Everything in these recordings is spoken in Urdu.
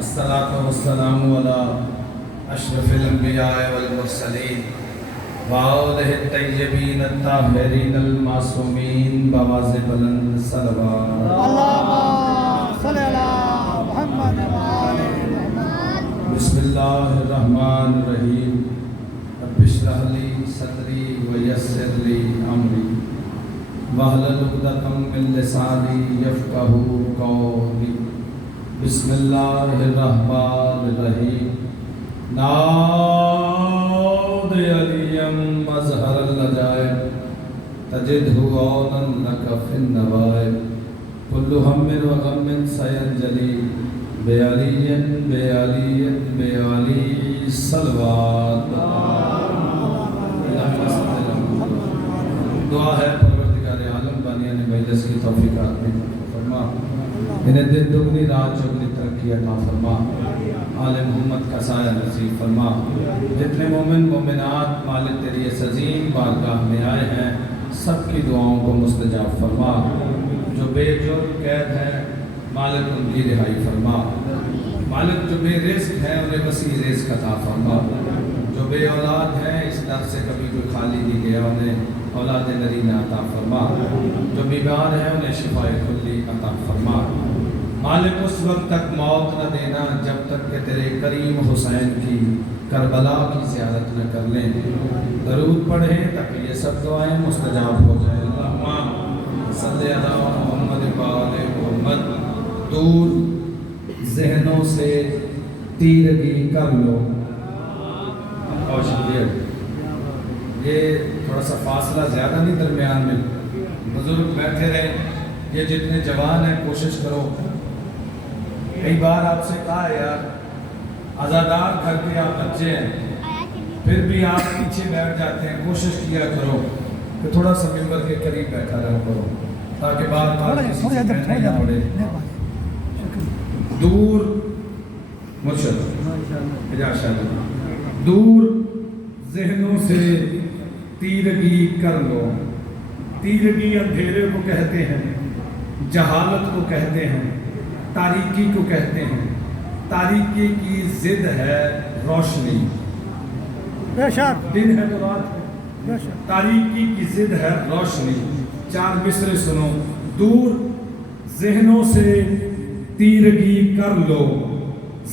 الصلاة والسلام على أشرف الأنبياء والمرسلين وآله الطيبين الطاهرين المعصومين بواجب الصلوات. اللهم صل على محمد وآل محمد. بسم الله الرحمن الرحيم. رب اشرح لي صدري ويسر لي أمري واحلل عقدة من لساني يفقهوا قولي. بسم الله الرحمن الرحيم. ناد عليا مظهر العجائب تجده عونا لك في النوائب. كل هم وغم سينجلي بعلي بعلي بعلي صلوات. دعا ہے پروردگار عالم بانیان مجلس کی توفیق عطا فرما، انہیں دن دگنی رات چگنی ترقی عطا فرما، آل محمد کا سایہ نصیب فرما. جتنے مومن مومنات مالک تیری اس عظیم بارگاہ میں آئے ہیں سب کی دعاؤں کو مستجاب فرما. جو بے جرم قید ہیں مالک ان کی رہائی فرما. مالک جو بے رزق ہیں انہیں وسیع رزق عطا فرما. جو بے اولاد ہیں اس در سے کبھی کوئی خالی نہیں گیا انہیں اولاد نرینہ عطا فرما. جو بیمار ہیں انہیں شفاء کلی عطا فرما. مالک اس وقت تک موت نہ دینا جب تک کہ تیرے کریم حسین کی کربلا کی زیارت نہ کر لیں. درود پڑھیں تاکہ یہ سب دعائیں مستجاب ہو جائیں. اللہم صلی علی محمد و آل محمد. دور ذہنوں سے تیرگی کر لو. اور شکریہ. یہ تھوڑا سا فاصلہ زیادہ نہیں درمیان میں، بزرگ بیٹھے رہیں. یہ جتنے جوان ہیں کوشش کرو. کئی بار آپ سے کہا ہے یار عزادار گھر کے آپ بچے ہیں پھر بھی آپ پیچھے بیٹھ جاتے ہیں. کوشش کیا کرو کہ تھوڑا سا ممبر کے قریب بیٹھا رہا کرو تاکہ بار بار کسی سے کہنا نہ پڑے. دور مرشد دور ذہنوں سے تیرگی کر لو. تیرگی اندھیرے کو کہتے ہیں، جہالت کو کہتے ہیں، تاریکی کو کہتے ہیں. تاریکی کی ضد ہے روشنی. دن ہے تو رات ہے. تاریکی کی ضد ہے روشنی. 4 مصرے سنو. دور ذہنوں سے تیرگی کر لو،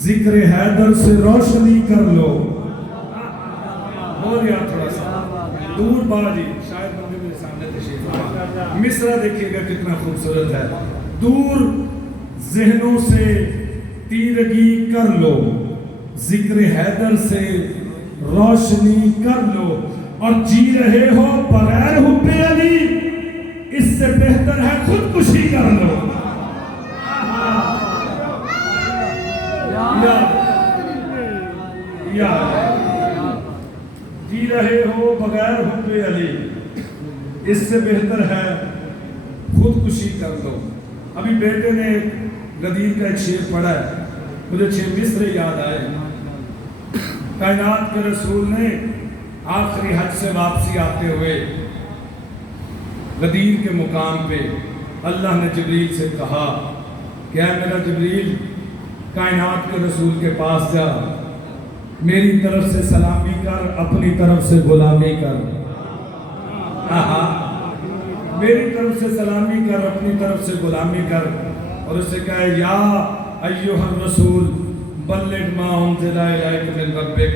ذکر حیدر سے روشنی کر لو. بول یار تھوڑا سا دور باجی شاید بندے میرے سامنے تشریف فرما. مصرع دیکھیے گا کتنا خوبصورت ہے. دور ذہنوں سے تیرگی کر لو، ذکر حیدر سے روشنی کر لو. اور جی رہے ہو بغیر حب علی اس سے بہتر ہے خودکشی کر لو. یا جی رہے ہو بغیر حب علی اس سے بہتر ہے خودکشی کر لو. ابھی بیٹے نے غدیر کا ایک شعر پڑھا ہے، مجھے 6 مصرے یاد آئے. کائنات کے رسول نے آخری حج سے واپسی آتے ہوئے غدیر کے مقام پہ اللہ نے جبریل سے کہا کہ اے میرا جبریل کائنات کے رسول کے پاس جا، میری طرف سے سلامی کر، اپنی طرف سے غلامی کر. میری طرف سے سلامی کر، اپنی طرف سے غلامی کر. اور اس سے کہے یا ایھا الرسول بلغ ما انزل الیک من ربک،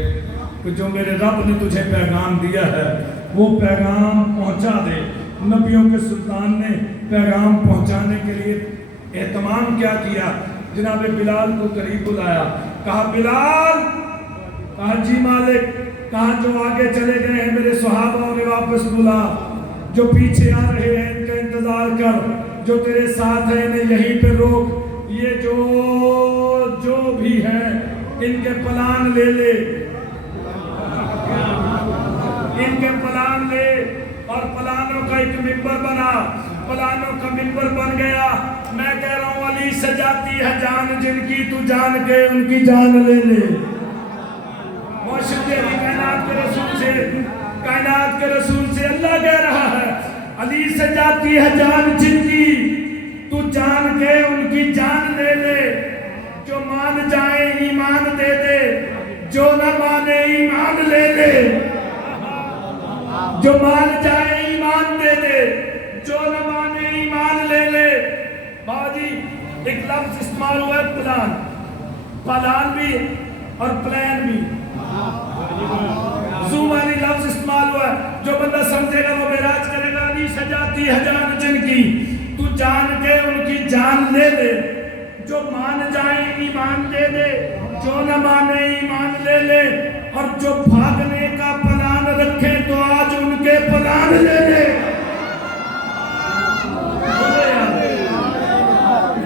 کہ جو میرے رب نے تجھے پیغام دیا ہے وہ پیغام پہنچا دے. نبیوں کے سلطان نے پیغام پہنچانے کے لیے اہتمام کیا کیا؟ جناب بلال کو قریب بلایا، کہا بلال، کہا جی مالک، کہا جو آگے چلے گئے ہیں میرے صحابہ انہیں واپس بلا، جو پیچھے آ رہے ہیں ان کا انتظار کر، جو تیرے ساتھ ہیں انہیں یہیں پہ روک. یہ جو بھی ہیں ان کے پلان لے لے، ان کے پلان لے. اور پلانوں کا ایک ممبر بنا، پلانوں کا ممبر بن گیا. میں کہہ رہا ہوں علی سے جاتی ہے جان جن کی، تو جان کے ان کی جان لے لے. کائنات کے رسول سے اللہ کہہ رہا ہے علی سے جاتی ہے جان جن کی، تو جان کے ان کی جان لے لے. جو مان جائیں ایمان دے دے، جو نہ مانے ایمان لے لے، جو مان جائے ایمان دے دے، جو نہ مانے ایمان لے لے۔ بابا جی ایک لفظ استعمال ہوا ہے پلان، پلان بھی اور پلان بھی، زو والی لفظ استعمال ہوا ہے۔ جو بندہ سمجھے گا وہ معراج کرے گا، نہیں سجاتی ہزار جن کی، تو جان کے ان کی جان لے لے، جو مان جائیں ایمان دے دے، جو نہ مانے ایمان لے لے، اور جو بھاگنے کا پلان رکھے تو آج ان کے پلان لے لے۔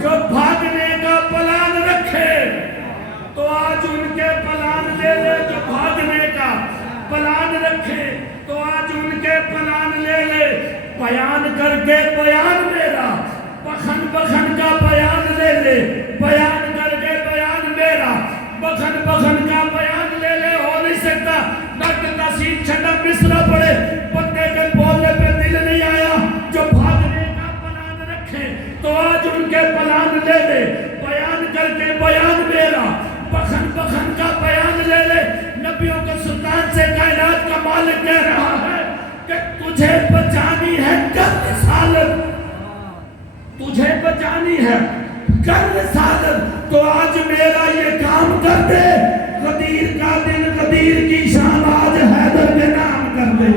جو بھاگنے کا پلان رکھے تو آج ان کے پلان لے لے، جو بھاگنے کا پلان رکھے تو آج ان کے پلان لے لے۔ بیان کر کے بیان میرا، بخن بخن کا بیان لے لے، بیان کر کے بیان میرا، بخن بخن کا بیان لے لے۔ ہو نہیں سکتا ڈاکٹر نصیر چھٹا مصرع پڑے، بندے کے بولنے پہ دل نہیں آیا، جو بھاگنے کا پلان رکھے تو آج ان کے پلان لے لے، بیان کر کے بیان میرا، بخن بخن کا بیان لے لے۔ نبیوں کے سلطان سے کائنات کا مالک کہہ رہا ہے کہ تجھے بچانی ہے کر رسالت، تجھے بچانی ہے کر رسالت، تو آج میرا یہ کام کر دے۔ غدیر کا دن غدیر کی شام آج حیدر کے نام کر دے۔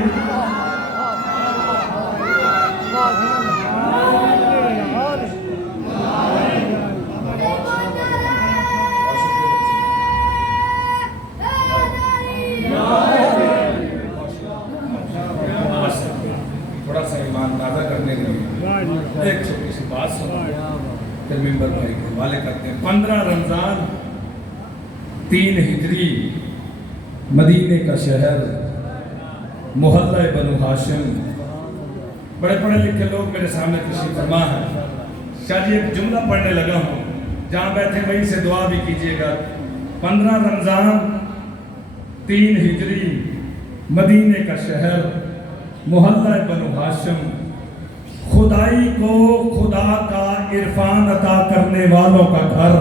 تھوڑا سا ایمان تازہ کرنے کے لیے ایک چھوٹی سی بات سنو، پھر ممبر بھائی کے حوالے کرتے ہیں۔ 15 رمضان 3 ہجری، مدینے کا شہر، محلہ بنو ہاشم۔ بڑے پڑھے لکھے لوگ میرے سامنے تشریف فرما ہے۔ شاید ایک جملہ پڑھنے لگا ہوں، جہاں بیٹھے وہیں سے دعا بھی کیجئے گا۔ 15 رمضان 3 ہجری، مدینے کا شہر، محلہ بنو ہاشم، خدائی کو خدا کا عرفان عطا کرنے والوں کا گھر۔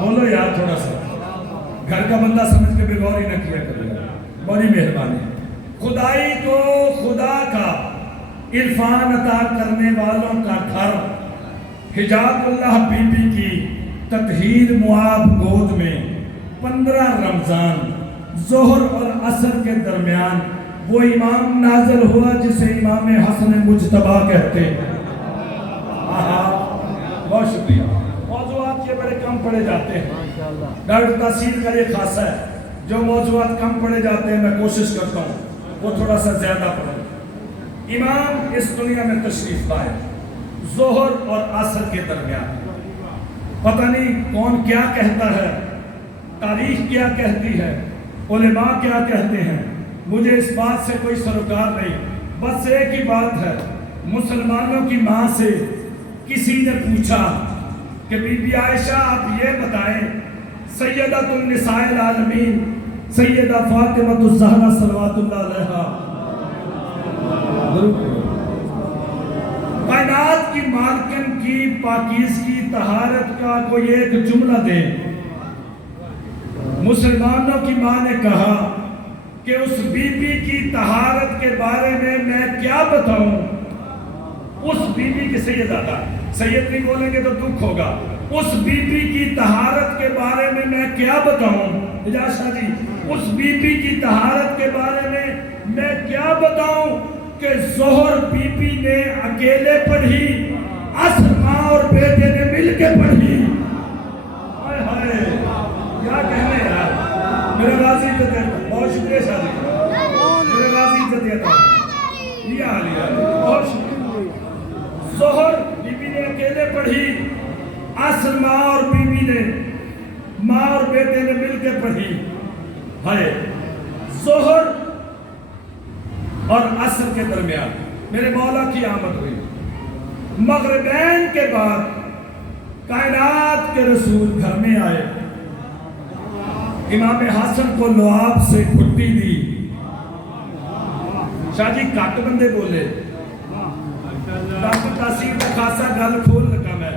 بولو یار تھوڑا سا، گھر کا بندہ سمجھ کے بے غوری نہ کیا کرے، بڑی مہربانی۔ خدائی کو خدا کا عرفان عطا کرنے والوں کا گھر، حجاب اللہ بی بی کی تطہیر معاب گود میں 15 رمضان ظہر اور عصر کے درمیان وہ امام نازل ہوا جسے امام حسن مجتبیٰ کہتے ہیں۔ بہت شکریہ۔ موضوعات یہ بڑے کم پڑھے جاتے ہیں، ڈاکٹر تحصیل کا یہ خاصہ ہے، جو موضوعات کم پڑھے جاتے ہیں میں کوشش کرتا ہوں وہ تھوڑا سا زیادہ پڑھیں۔ امام اس دنیا میں تشریف لائے ظہر اور عصر کے درمیان، پتہ نہیں کون کیا کہتا ہے، تاریخ کیا کہتی ہے، علماء کیا کہتے ہیں، مجھے اس بات سے کوئی سروکار نہیں، بس ایک ہی بات ہے۔ مسلمانوں کی ماں سے کسی نے پوچھا کہ بی بی عائشہ آپ یہ بتائیں، سیدۃ النساء العالمین سیدہ فاطمہ الزہرا صلوات اللہ علیہا کائنات کی مالکن کی پاکیزگی طہارت کا کوئی ایک جملہ دے۔ مسلمانوں کی ماں نے کہا کہ اس بی بی کی طہارت کے بارے میں کیا بتاؤں، اس بی بی کی سیدہ تھا، سید نہیں بولیں گے تو دکھ ہوگا، اس بی بی کی طہارت کے بارے میں کیا بتاؤں، اجاز شاہ جی، اس بی بی کی طہارت کے بارے میں کیا بتاؤں کہ ظہر بی بی نے اکیلے پڑھی، عصر ماں اور بیٹے نے مل کے پڑھی۔ ہائے ہائے کیا کہنے یار، میرے غازی کو دیتا، بہت شکریہ شاہ جی، میرے غازی کو دیتا، لیا بہت شکریہ۔ ظہر بی بی نے اکیلے پڑھی، عصر ماں اور بی بی نے، ماں اور بیٹے نے مل کے پڑھی۔ ہائے ظہر اور عصر کے درمیان میرے مولا کی آمد ہوئی، مغربین کے بعد کائنات کے رسول گھر میں آئے، امام حسن کو لعاب سے گھٹی دی۔ شاہ جی کٹ بندے بولے، ڈاکٹر تحصیل کا خاصا گل کھول لگا میں،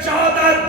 14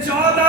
14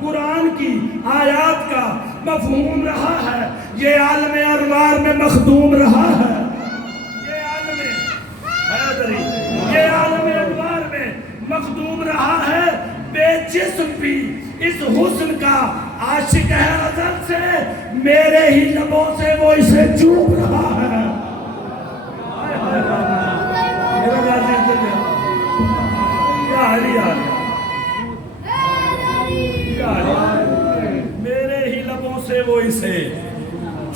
قرآن کی آیات کا مفہوم رہا ہے، یہ عالم ارواح میں مخدوم رہا ہے، یہ عالم ارواح میں مخدوم رہا ہے۔ بے جسم بھی اس حسن کا عاشق ہے ازل سے، میرے ہی لبوں سے وہ اسے چوم رہا ہے۔ میرے ہی لبوں سے وہ اسے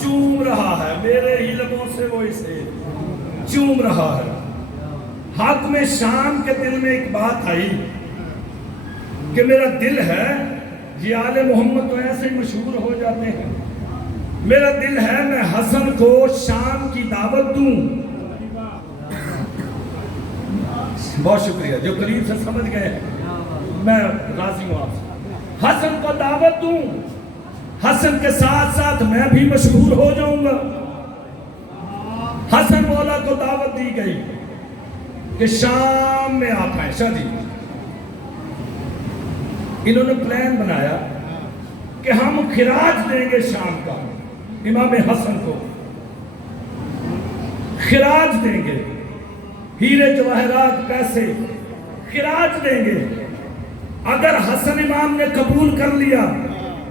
چوم رہا ہے، میرے ہی لبوں سے وہ اسے چوم رہا ہے۔ حاکم شام کے دل میں ایک بات آئی کہ میرا دل ہے، یہ آل محمد تو ایسے ہی مشہور ہو جاتے ہیں، میرا دل ہے میں حسن کو شام کی دعوت دوں۔ بہت شکریہ جو قریب سے سمجھ گئے ہیں، میں راضی ہوں آپ سے۔ حسن کو دعوت دوں، حسن کے ساتھ ساتھ میں بھی مشہور ہو جاؤں گا۔ حسن مولا کو دعوت دی گئی کہ شام میں آپ ہیں شاہ جی۔ انہوں نے پلان بنایا کہ ہم خراج دیں گے شام کا، امام حسن کو خراج دیں گے، ہیرے جواہرات پیسے خراج دیں گے۔ اگر حسن امام نے قبول کر لیا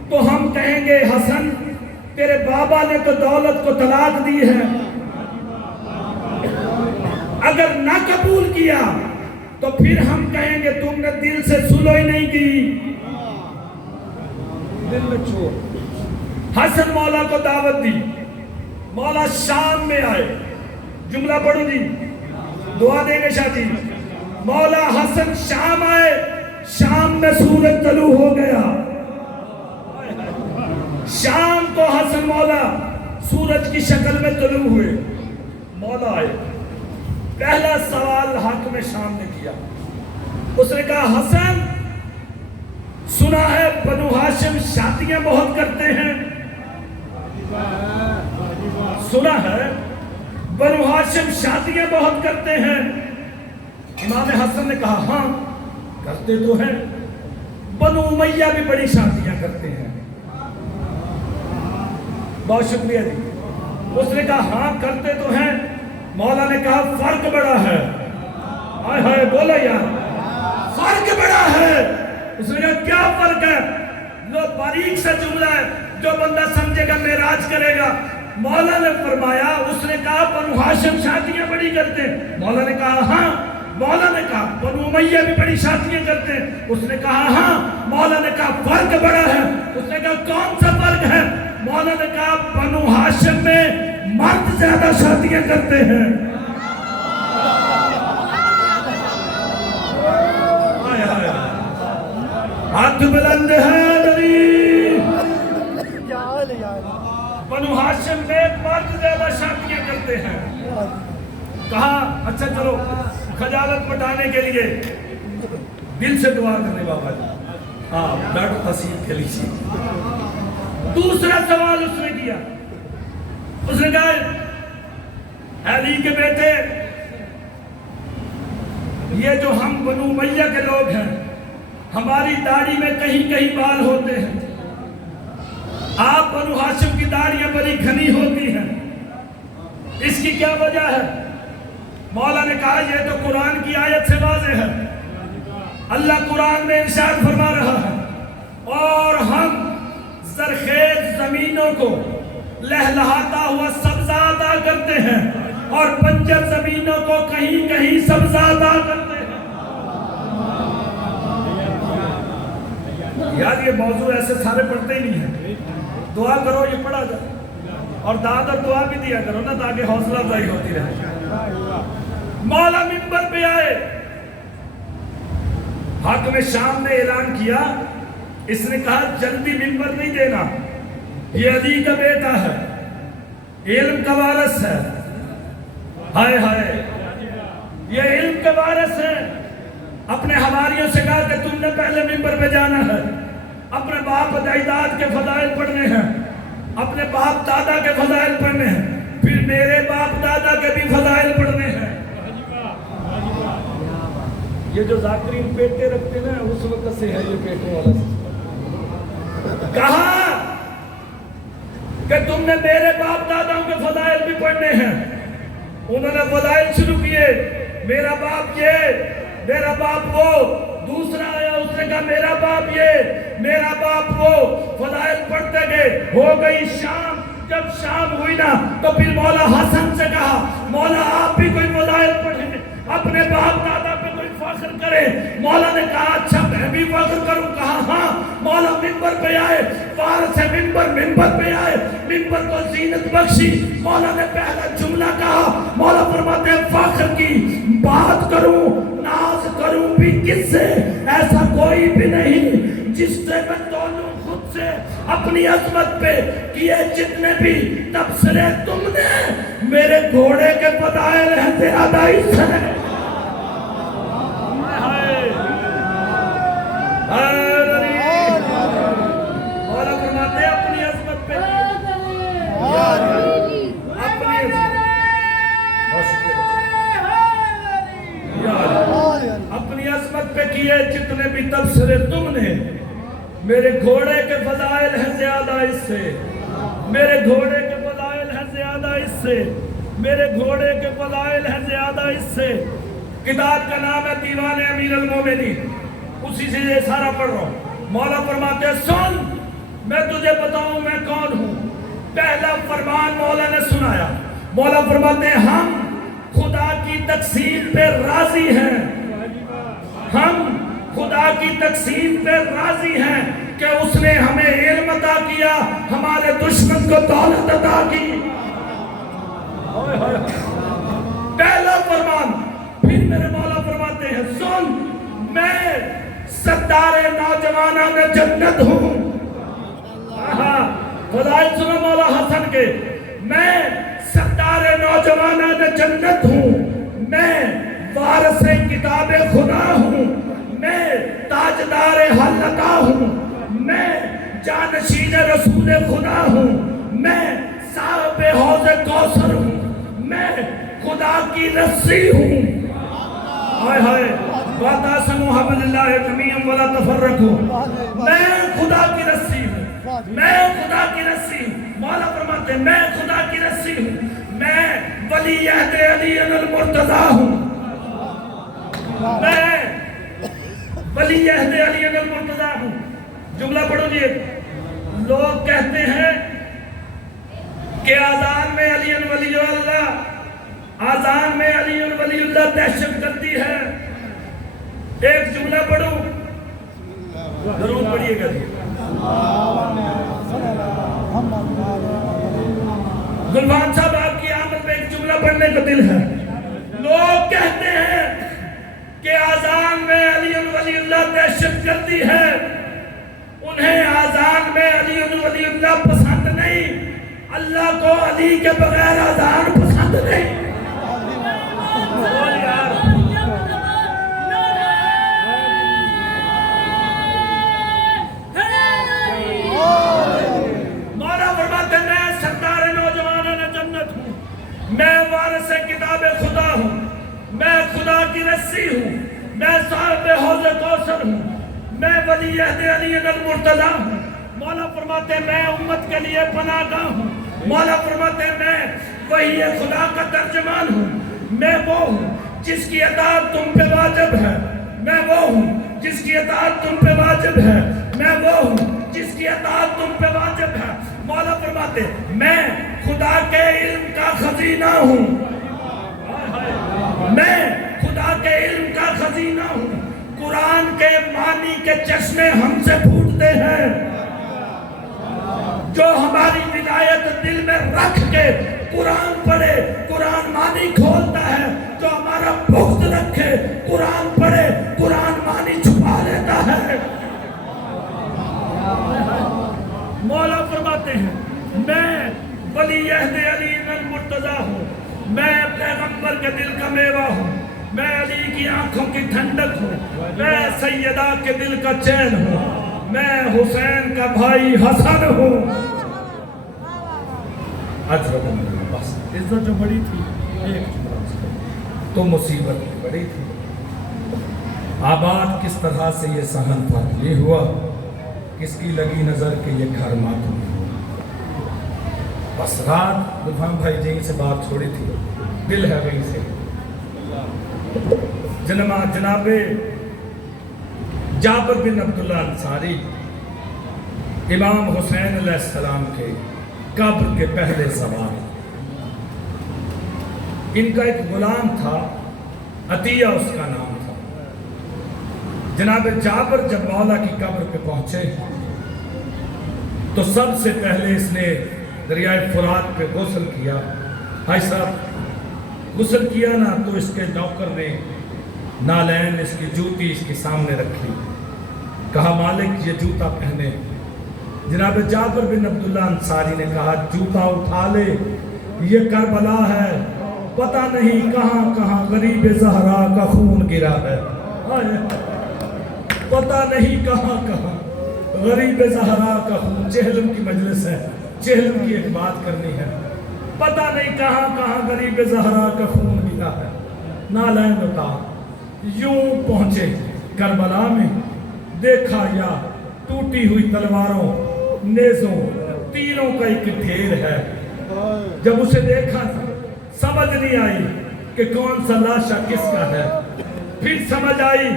تو ہم کہیں گے حسن تیرے بابا نے تو دولت کو طلاق دی ہے، اگر نہ قبول کیا تو پھر ہم کہیں گے تم نے دل سے صلح ہی نہیں کی، دل میں چھوڑ۔ حسن مولا کو دعوت دی، مولا شام میں آئے، جملہ پڑھو جی، دعا دیں گے شاہ جی۔ مولا حسن شام آئے، شام میں سورج طلوع ہو گیا، شام کو حسن مولا سورج کی شکل میں طلوع ہوئے، مولا آئے۔ پہلا سوال حاکم شام نے کیا، اس نے کہا حسن سنا ہے بنو ہاشم شادیاں بہت کرتے ہیں، سنا ہے بنو ہاشم شادیاں بہت کرتے ہیں۔ امام حسن نے کہا ہاں کرتے تو ہیں، بنو امیہ بھی بڑی شادیاں کرتے ہیں۔ بہت شکریہ جی۔ اس نے کہا ہاں کرتے تو ہیں۔ مولا نے کہا فرق بڑا ہے، آئے ہائے بولا یار فرق بڑا ہے۔ اس نے کہا کیا فرق ہے؟ لو باریک سا جملہ ہے جو بندہ سمجھے گا معراج کرے گا۔ مولا نے فرمایا، اس نے کہا بنو ہاشم شادیاں بڑی کرتے ہیں، مولا نے کہا ہاں۔ مولا نے کہا بنو امیہ بھی بڑی شادیاں کرتے ہیں، اس نے کہا ہاں۔ مولا نے کہا فرق بڑا ہے، اس نے کہا کون سا فرق ہے؟ مولا نے کہا بنو ہاشم میں مرد زیادہ شادیاں کرتے ہیں۔ ہاتھ بلند ہے نبی، بنو ہاشم میں مرد زیادہ شادیاں کرتے ہیں۔ کہا اچھا چلو خجالت مٹانے کے لیے دل سے دعا کرنے بابا جی، ہاں بیٹھو تصیب کے لیے۔ دوسرا سوال اس نے کیا، اس نے کہا علی کے بیٹے یہ جو ہم بنو امیہ کے لوگ ہیں، ہماری داڑھی میں کہیں کہیں بال ہوتے ہیں، آپ بنو ہاشم کی داڑھیاں بڑی گھنی ہوتی ہیں، اس کی کیا وجہ ہے؟ مولا نے کہا یہ تو قرآن کی آیت سے واضح ہے، اللہ قرآن میں ارشاد فرما رہا ہے اور ہم زرخیز زمینوں کو لہلہاتا ہوا سبزہ عطا کرتے ہیں اور بنجر زمینوں کو کہیں کہیں سبزہ عطا کرتے ہیں۔ یار یہ موضوع ایسے سارے پڑھتے ہی نہیں ہیں، دعا کرو یہ پڑھا جائے اور داد اور دعا بھی دیا کرو نا تاکہ حوصلہ افزائی ہوتی رہے۔ مولا منبر پہ آئے، حاکم شام نے اعلان کیا، اس نے کہا جلدی منبر نہیں دینا، یہ علی کا بیٹا ہے، علم کا وارث ہے، ہائے ہائے یہ علم کا وارث ہے۔ اپنے حواریوں سے کہا کہ تم نے پہلے منبر پہ جانا ہے، اپنے باپ اجداد کے فضائل پڑھنے ہیں، اپنے باپ دادا کے فضائل پڑھنے ہیں، پھر میرے باپ دادا کے بھی فضائل پڑھنے ہیں۔ یہ جو ذاکرین پیٹے رکھتے ہیں اس وقت سے ہے یہ پیٹوں والا سسٹم۔ کہا کہ تم نے میرے باپ داداؤں کے فضائل بھی پڑھنے ہیں. انہوں نے فضائل شروع کیے, میرا باپ یہ, میرا باپ وہ. دوسرا آیا, اس نے کہا میرا باپ یہ, میرا باپ وہ. فضائل پڑھتے گئے, ہو گئی شام. جب شام ہوئی نا تو پھر مولا حسن سے کہا مولا آپ بھی کوئی فضائل پڑھیں, اپنے باپ دادا پہ کوئی فخر کرے. مولا نے کہا اچھا میں بھی فخر کروں. کہا ہاں. مولا منبر پہ آئے, وارث منبر پہ آئے, منبر کو زینت بخشی. مولا نے پہلا جملہ کہا, مولا فرماتے ہیں فخر کی بات کروں, ناز کروں بھی کس سے, ایسا کوئی بھی نہیں جس سے میں تولوں خود سے. اپنی عظمت پہ کیے جتنے بھی تبصرے تم نے, میرے گھوڑے کے فضائل ہیں زیادہ اس سے. مولا فرماتے ہیں اپنی عظمت پہ اپنی عظمت پہ کیے جتنے بھی تبصرے تم نے, میرے گھوڑے کے فضائل ہیں زیادہ اس سے, میرے گھوڑے کے فضائل ہیں زیادہ اس سے, میرے گھوڑے کے فضائل ہیں زیادہ اس سے. کتاب کا نام ہے دیوان امیر المومنین, اسی سے یہ سارا پڑھ رہا ہوں. مولا فرماتے ہیں سن, میں تجھے بتاؤں میں کون ہوں. پہلا فرمان مولا نے سنایا. مولا فرماتے ہیں ہم خدا کی تقسیم پہ راضی ہیں, ہم خدا کی تقسیم پہ راضی ہیں کہ اس نے ہمیں علم عطا کیا, ہمارے دشمن کو دولت عطا کی. پہلا فرمان. پھر میرے مولا فرماتے ہیں سن, میں سردار نوجوانان جنت ہوں. فضائل سنو مولا حسن کے. میں سردار نوجوانان جنت ہوں, میں وارث کتاب خدا ہوں, میں تاجدار حلقہ ہوں, میں جانشین رسول خدا ہوں, میں صاحب حوض کوثر ہوں, میں خدا کی رسی ہوں. ہائے ہائے وَاعْتَصِمُوا بِحَبْلِ اللَّهِ جَمِيعًا وَلَا تَفَرَّقُوا. میں خدا کی رسی ہوں, میں خدا کی رسی ہوں. مولا فرماتے ہیں میں خدا کی رسی ہوں, میں ولی عہد علی المرتضیٰ ہوں, میں ولی عہد علی المرتضیٰ ہوں. جملہ پڑھو جی. لوگ کہتے ہیں کہ آذان میں علی ولی اللہ, آذان میں علی ولی اللہ دہشت گردی ہے. ایک جملہ پڑھو, ضرور پڑھیے گا. گلبان صاحب آپ کی آمد میں ایک جملہ پڑھنے کا دل ہے. لوگ کہتے ہیں کہ آذان میں علی ولی اللہ دہشت گردی ہے, انہیں آذان میں علی ولی اللہ پسند نہیں, اللہ کو علی کے بغیر آذان پسند نہیں. مولا فرماتے ہیں میں سردار نوجوانان جنت ہوں, میں وارث کتاب خدا ہوں, میں خدا کی رسی ہوں, میں صاحب حوض کوثر ہوں, میں ولی عہد علی المرتضیٰ ہوں. مولا فرماتے ہیں میں امت کے لیے پناہ گاہ ہوں. مولا فرماتے ہیں میں وحی خدا کا ترجمان ہوں, میں وہ ہوں جس کی اطاعت تم پہ واجب ہے, میں وہ ہوں جس کی اطاعت تم پہ واجب ہے, میں وہ ہوں جس کی اطاعت تم پہ واجب ہے. مولا فرماتے ہیں میں خدا کے علم کا خزینہ ہوں, میں خدا کے علم کا خزینہ ہوں. قرآن کے معنی کے چشمے ہم سے پھوٹتے ہیں, جو ہماری ولایت دل میں رکھ کے قرآن پڑھے, قرآن معنی کھولتا ہے. جو ہمارا بغض رکھے, قرآن پڑھے, قرآن معنی چھپا لیتا ہے. مولا فرماتے ہیں میں ولی عہد علی المرتضیٰ ہوں, میں پیغمبر کے دل کا میوہ ہوں, میں علی کی آنکھوں کی ٹھنڈک ہوں, میں سیدہ کے دل کا چین ہوں, میں حسین کا بھائی حسن ہوں. بس عزت جو بڑی تھی تو مصیبت بھی بڑی تھی. آباد کس طرح سے یہ صحن پر یہ ہوا کس کی لگی نظر کہ یہ گھر ماتم ہے. بس رات غلام بھائی جی سے بات چھوڑی تھی، دل ہے وہیں سے. جناب جابر بن عبداللہ انصاری امام حسین علیہ السلام کے قبر کے پہلے سوار. ان کا ایک غلام تھا، عطیہ اس کا نام تھا. جناب جابر جب مولا کی قبر پہ پہنچے تو سب سے پہلے اس نے دریائے فرات پہ غسل کیا. بھائی صاحب غسل کیا نا تو اس کے نوکر نے نالین، اس کی جوتی اس کے سامنے رکھی. کہا مالک یہ جوتا پہنے. جناب جابر بن عبداللہ انصاری نے کہا جوتا اٹھا لے، یہ کربلا ہے، پتہ نہیں کہاں کہاں غریب زہرا کا خون گرا ہے. پتہ نہیں کہاں کہاں غریب زہرا کا خون. چہلم کی مجلس ہے، چہلم کی ایک بات کرنی ہے. پتہ نہیں کہاں کہاں غریب زہرا کا خون گرا ہے. نالین اتار یوں پہنچے کربلا میں، دیکھا یا ٹوٹی ہوئی تلواروں، نیزوں، تیروں کا ایک ڈھیر ہے. جب اسے دیکھا سمجھ نہیں آئی کہ کون سا لاشا کس کا ہے. پھر سمجھ آئی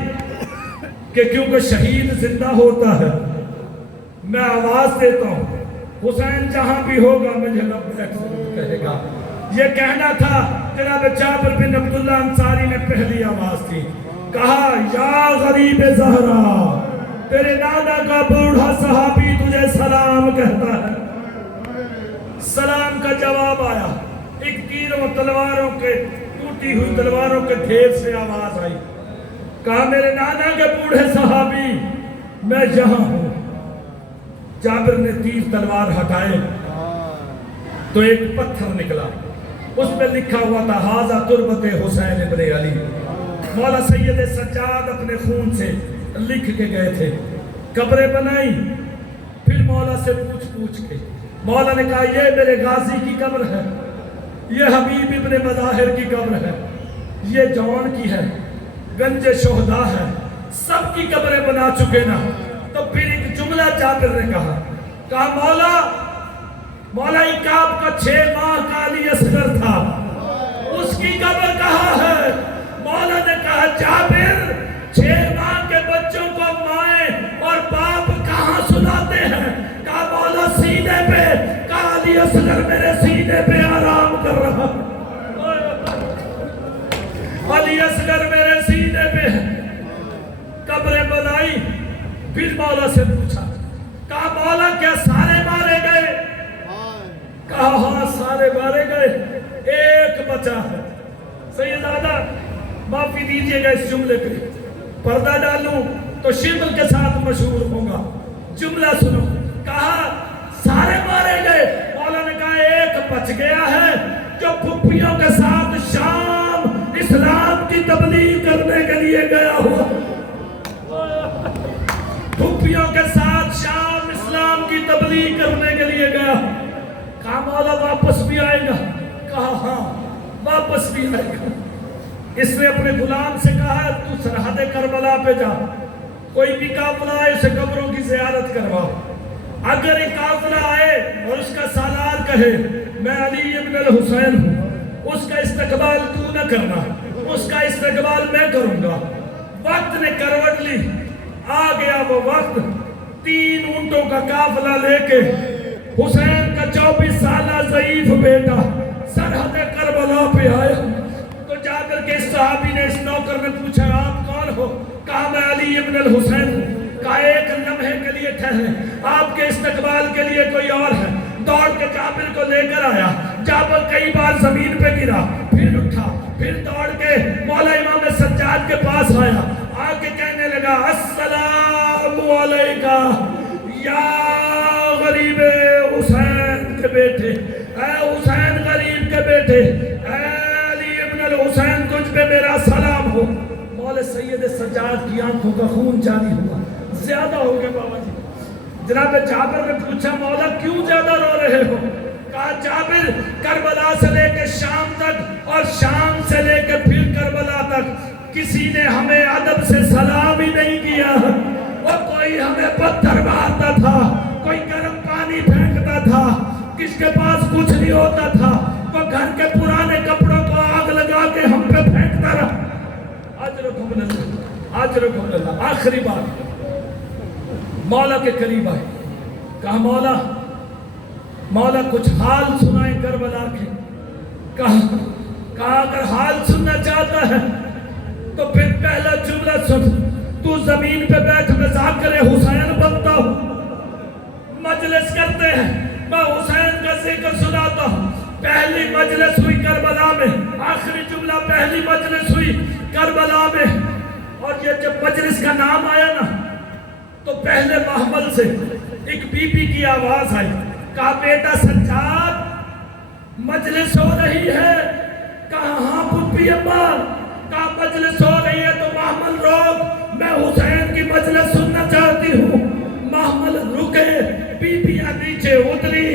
کہ کیونکہ شہید زندہ ہوتا ہے میں آواز دیتا ہوں، حسین جہاں بھی ہوگا مجھے لبیک ضرور کہے گا. یہ کہنا تھا. جناب جابر بن عبداللہ انصاری نے پہلی آواز دی، کہا یا غریب زہرا، تیرے نانا کا بوڑھا صحابی تجھے سلام کہتا ہے. سلام کا جواب آیا. ایک تیروں تلواروں کے، ٹوٹی ہوئی تلواروں کے ڈھیر سے آواز آئی. کہا میرے نانا کے بوڑھے صحابی میں یہاں ہوں. جابر نے تیر تلوار ہٹائے تو ایک پتھر نکلا، اس میں لکھا ہوا تھا ھذا تربت حسین ابن علی. مولا سید سجاد اپنے خون سے لکھ کے گئے تھے. قبریں بنائی، پھر مولا سے پوچھ کے مولا نے کہا یہ میرے غازی کی قبر ہے، یہ حبیب ابن مظاہر کی قبر ہے، یہ جون کی ہے، گنج شہداء ہے. سب کی قبریں بنا چکے نا. تو پھر ایک جملہ جابر نے کہا مولا عقاب کا 6 ماہ کا علی اصغر تھا، اس کی قبر کہاں ہے؟ مولا نے کہا جابر 6 ماہ کے بچوں کو مائیں اور باپ کہاں سلاتے ہیں؟ کہا مولا سینے پہ. کہا علی اصغر میرے سینے پہ آرام کر رہا، علی اصغر میرے سینے پہ. قبریں بنائی، پھر مولا سے پوچھا. کہا مولا کیا سارے مارے گئے؟ کہا ہاں سارے مارے گئے، ایک بچا ہے. سیدادہ معافی دیجئے گا اس جملے پہ، پردہ ڈالوں تو شبل کے ساتھ مشہور ہوگا. جملہ سنو. کہا سارے مارے گئے. مولا نے کہا ایک بچ گیا ہے جو پھپھیوں کے ساتھ شام اسلام کی تبلیغ کرنے کے لیے گیا ہوا. پھپھیوں کے ساتھ شام اسلام کی تبلیغ کرنے کے لیے گیا. کہا مولا واپس بھی آئے گا؟ کہا ہاں واپس بھی آئے گا. اس نے اپنے غلام سے کہا تو سرحد کربلا پہ جا، کوئی بھی قافلہ آئے اسے قبروں کی زیارت کروا. اگر ایک قافلہ آئے اور اس کا سالار کہے میں علی ابن الحسین ہوں، اس کا استقبال تو نہ کرنا، اس کا استقبال میں کروں گا. وقت نے کروٹ لی. آ گیا وہ وقت. 3 اونٹوں کا قافلہ لے کے حسین کا 24 سالہ ضعیف بیٹا سرحد کربلا پہ آیا. تو جا کر کے اس صحابی نے، اس نوکر نے پوچھا آپ کون ہو؟ کہا میں علی ابن الحسین ہوں. کہا ایک لمحے کے لیے ٹھہرے، آپ کے استقبال کے لیے کوئی اور ہے. دوڑ کے جابر کو لے کر آیا. جابر کئی بار زمین پہ گرا، پھر اٹھا، پھر دوڑ کے مولا امام سجاد کے پاس آیا. آ کے کہنے لگا السلام علیکہ یا غریب حسین کے بیٹے، اے حسین غریب کے بیٹے، اے علی ابن الحسین تجھ پہ میرا سلام ہو. مولا سید سجاد کی آنکھوں کا خون جاری ہوا. زیادہ ہو گئے بابا جی. جناب جابر نے پوچھا مولا کیوں زیادہ رو رہے ہو؟ کہا جابر کربلا سے لے کے شام تک اور شام سے لے کے پھر کربلا تک کسی نے ہمیں ادب سے سلام ہی نہیں کیا. اور کوئی کوئی ہمیں پتھر مارتا تھا، کوئی گرم پانی پھینکتا تھا، کس کے پاس کچھ نہیں ہوتا تھا، وہ گھر کے پرانے کپڑوں کو آگ لگا کے ہم پہ پھینکتا رہا۔ اجرکم اللہ۔ آخری بات، مولا کے قریب آئے، کہا مولا کچھ حال سنائیں کربلا کے۔ کہا اگر حال سننا چاہتا ہے تو پھر پہلا جملہ سن، تو زمین پہ بیٹھ مذاکر حسین بنتا ہوں، مجلس کرتے ہیں، میں حسین کا ذکر سناتا ہوں۔ پہلی مجلس ہوئی کربلا میں، آخری جملہ پہلی مجلس ہوئی کربلا میں، اور یہ جب مجلس کا نام آیا نا تو پہلے محمل سے ایک بی بی کی آواز آئی، کہا بیٹا سجاد مجلس ہو رہی ہے؟ کہا ہاں پھپھی اماں۔ کہا مجلس ہو رہی ہے تو محمل روک، میں حسین کی مجلس سننا چاہتی ہوں۔ محمل رکے، بیبیاں نیچے اتری،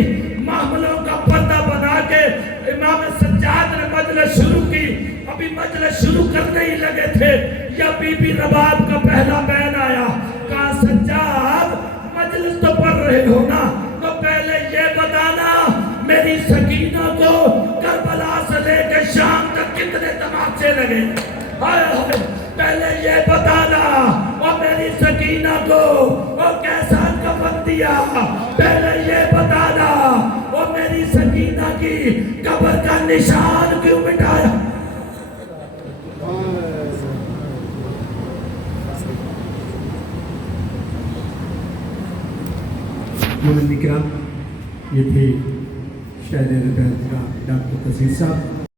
محملوں کا پردہ بنا کے امام سجاد نے مجلس شروع کی۔ ابھی مجلس شروع کرنے ہی لگے تھے یا بی بی رباب کا پہلا بین آیا، کہا سجاد مجلس تو پڑھ رہے ہو نا، تو پہلے یہ بتانا میری سکینہ کو کربلا سے لے کے شام تک کتنے تماچے لگے؟ پہلے یہ بتانا اور میری سکینہ کو اور کیسا کفن دیا؟ پہلے یہ بتانا اور میری سکینہ کی قبر کا نشان کیوں مٹایا؟ مولانا کرام، یہ تھے شاعر بیت کا ڈاکٹر تسیر صاحب۔